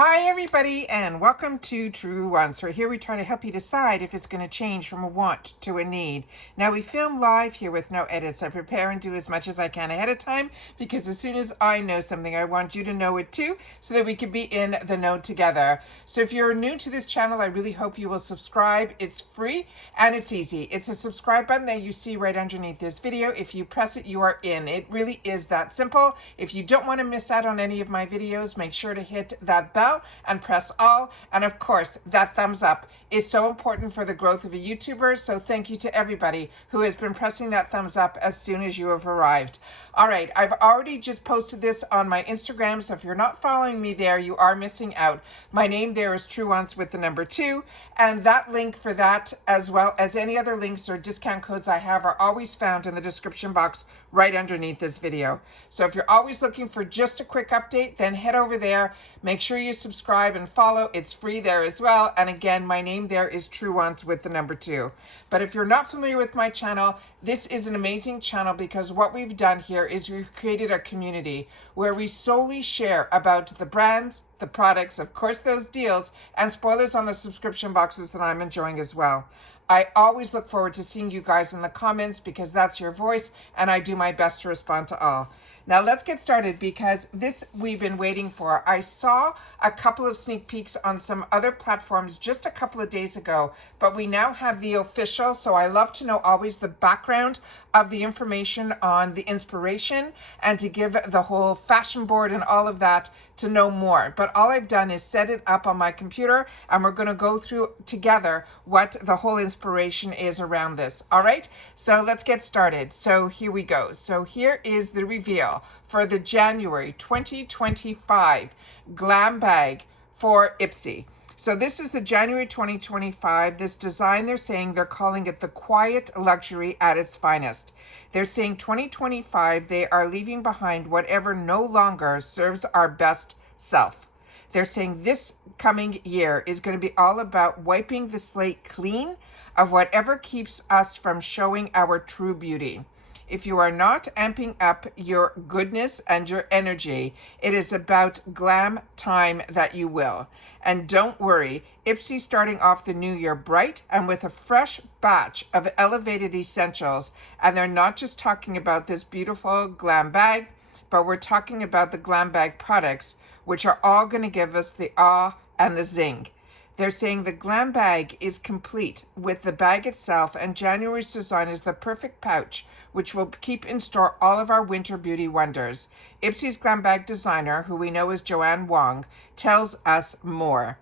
Hi everybody and welcome to Truewants, where here we try to help you decide if it's going to change from a want to a need. Now we film live here with no edits. I prepare and do as much as I can ahead of time because as soon as I know something, I want you to know it too so that we can be in the know together. So if you're new to this channel, I really hope you will subscribe. It's free and it's easy. It's a subscribe button that you see right underneath this video. If you press it, you are in. It really is that simple. If you don't want to miss out on any of my videos, make sure to hit that bell and press all. And of course, that thumbs up is so important for the growth of a YouTuber. So thank you to everybody who has been pressing that thumbs up as soon as you have arrived. All right, I've already just posted this on my Instagram. So if you're not following me there, you are missing out. My name there is Truewants with the number 2. And that link for that, as well as any other links or discount codes I have, are always found in the description box right underneath this video. So if you're always looking for just a quick update, then head over there. Make sure you subscribe and follow. It's free there as well. And again, my name there is Truewants with the number 2. But if you're not familiar with my channel, this is an amazing channel because what we've done here is we've created a community where we solely share about the brands, the products, of course, those deals, and spoilers on the subscription boxes that I'm enjoying as well. I always look forward to seeing you guys in the comments because that's your voice and I do my best to respond to all. Now let's get started because this we've been waiting for. I saw a couple of sneak peeks on some other platforms just a couple of days ago, but we now have the official. So I love to know always the background of the information on the inspiration and to give the whole fashion board and all of that to know more. But all I've done is set it up on my computer and we're going to go through together what the whole inspiration is around this. All right, so let's get started. So here we go. So here is the reveal for the January 2025 GlamBag for IPSY. So this is the January 2025. This design, they're saying they're calling it the quiet luxury at its finest. They're saying 2025, they are leaving behind whatever no longer serves our best self. They're saying this coming year is going to be all about wiping the slate clean of whatever keeps us from showing our true beauty. If you are not amping up your goodness and your energy, it is about glam time that you will. And don't worry, IPSY starting off the new year bright and with a fresh batch of elevated essentials. And they're not just talking about this beautiful glam bag, but we're talking about the glam bag products, which are all going to give us the awe and the zing. They're saying the glam bag is complete with the bag itself, and January's design is the perfect pouch, which will keep in store all of our winter beauty wonders. IPSY's glam bag designer, who we know as Joanne Wong, tells us more.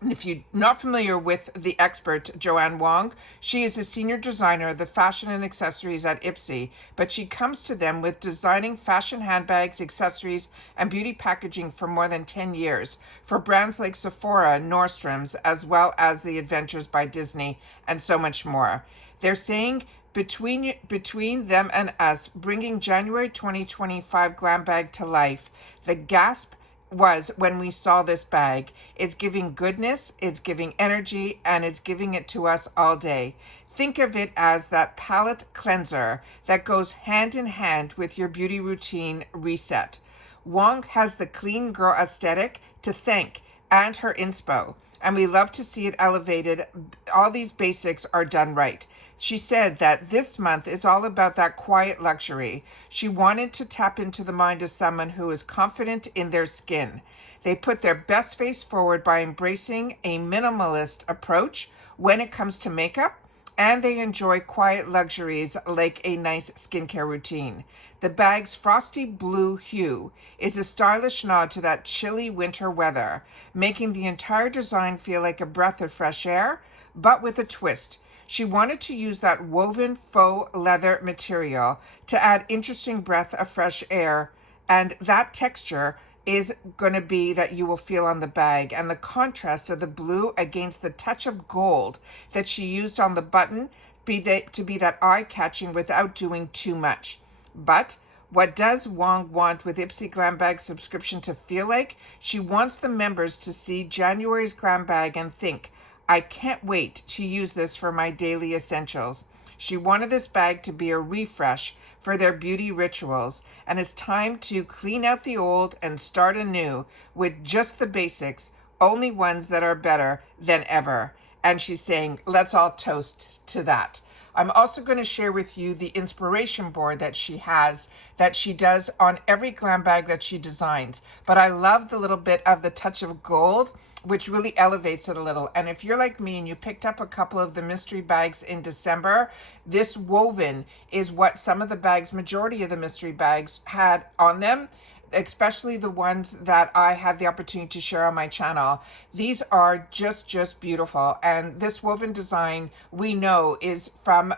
And if you're not familiar with the expert, Joanne Wong, she is a senior designer of the fashion and accessories at IPSY, but she comes to them with designing fashion handbags, accessories, and beauty packaging for more than 10 years for brands like Sephora, Nordstrom's, as well as the Adventures by Disney, and so much more. They're saying between them and us, bringing January 2025 GlamBag to life, the gasp was when we saw this bag. It's giving goodness, it's giving energy, and it's giving it to us all day. Think of it as that palette cleanser that goes hand in hand with your beauty routine reset. Wong has the clean girl aesthetic to thank and her inspo, and we love to see it elevated. All these basics are done right. She said that this month is all about that quiet luxury. She wanted to tap into the mind of someone who is confident in their skin. They put their best face forward by embracing a minimalist approach when it comes to makeup, and they enjoy quiet luxuries like a nice skincare routine. The bag's frosty blue hue is a stylish nod to that chilly winter weather, making the entire design feel like a breath of fresh air, but with a twist. She wanted to use that woven faux leather material to add interesting breath of fresh air, and that texture is going to be that you will feel on the bag, and the contrast of the blue against the touch of gold that she used on the button to be that eye-catching without doing too much. But what does Wong want with IPSY GlamBag subscription to feel like? She wants the members to see January's GlamBag and think, I can't wait to use this for my daily essentials. She wanted this bag to be a refresh for their beauty rituals, and it's time to clean out the old and start anew with just the basics, only ones that are better than ever. And she's saying, let's all toast to that. I'm also going to share with you the inspiration board that she has, that she does on every glam bag that she designs. But I love the little bit of the touch of gold, which really elevates it a little. And if you're like me and you picked up a couple of the mystery bags in December, this woven is what some of the bags, majority of the mystery bags had on them, especially the ones that I had the opportunity to share on my channel. These are just beautiful. And this woven design, we know, is from,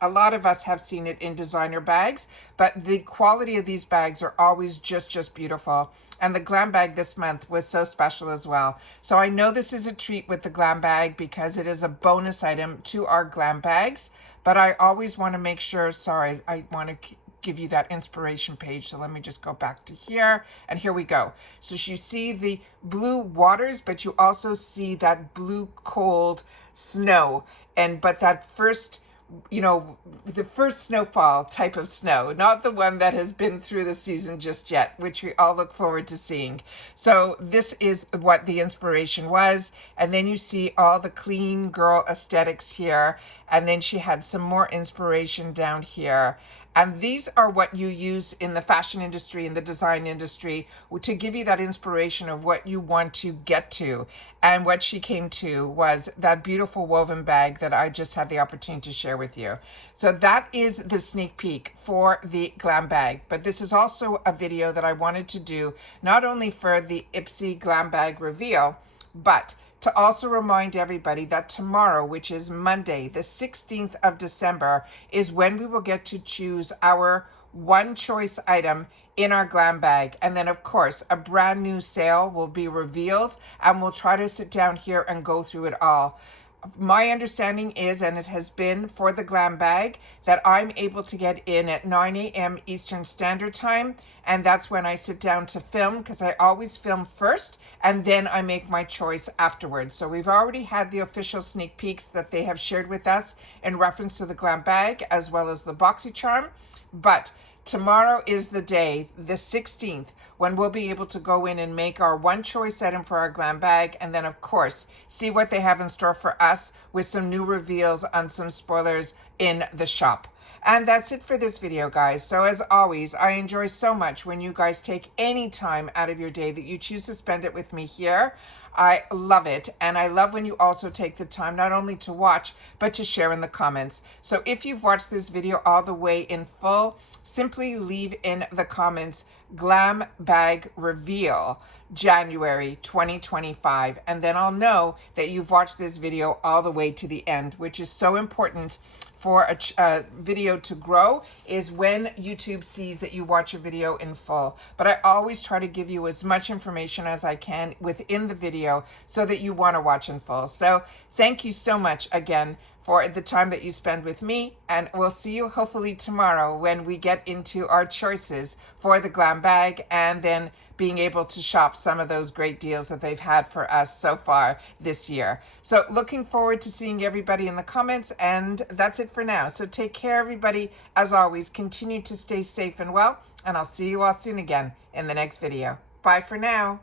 a lot of us have seen it in designer bags, but the quality of these bags are always just beautiful. And the glam bag this month was so special as well. So I know this is a treat with the glam bag because it is a bonus item to our glam bags, but I always want to make sure, sorry, I want to give you that inspiration page. So let me just go back to here, and here we go. So you see the blue waters, but you also see that blue cold snow, but that first, the first snowfall type of snow, not the one that has been through the season just yet, which we all look forward to seeing. So this is what the inspiration was. And then you see all the clean girl aesthetics here. And then she had some more inspiration down here. And these are what you use in the fashion industry, in the design industry, to give you that inspiration of what you want to get to. And what she came to was that beautiful woven bag that I just had the opportunity to share with you. So that is the sneak peek for the glam bag. But this is also a video that I wanted to do, not only for the IPSY glam bag reveal, but to also remind everybody that tomorrow, which is Monday, the 16th of December, is when we will get to choose our one choice item in our glam bag. And then, of course, a brand new sale will be revealed, and we'll try to sit down here and go through it all. My understanding is, and it has been for the glam bag, that I'm able to get in at 9 a.m. Eastern Standard Time. And that's when I sit down to film, because I always film first and then I make my choice afterwards. So we've already had the official sneak peeks that they have shared with us in reference to the glam bag as well as the BoxyCharm. But tomorrow is the day, the 16th, when we'll be able to go in and make our one choice item for our glam bag, and then of course see what they have in store for us with some new reveals on some spoilers in the shop. And that's it for this video, guys. So as always, I enjoy so much when you guys take any time out of your day that you choose to spend it with me here. I love it. And I love when you also take the time not only to watch, but to share in the comments. So if you've watched this video all the way in full, simply leave in the comments glam bag reveal January 2025, and then I'll know that you've watched this video all the way to the end, which is so important for a video to grow, is when YouTube sees that you watch a video in full. But I always try to give you as much information as I can within the video so that you want to watch in full. So thank you so much again for the time that you spend with me, and we'll see you hopefully tomorrow when we get into our choices for the glam bag, and then being able to shop some of those great deals that they've had for us so far this year. So looking forward to seeing everybody in the comments, and that's it for now. So take care, everybody. As always, continue to stay safe and well, and I'll see you all soon again in the next video. Bye for now.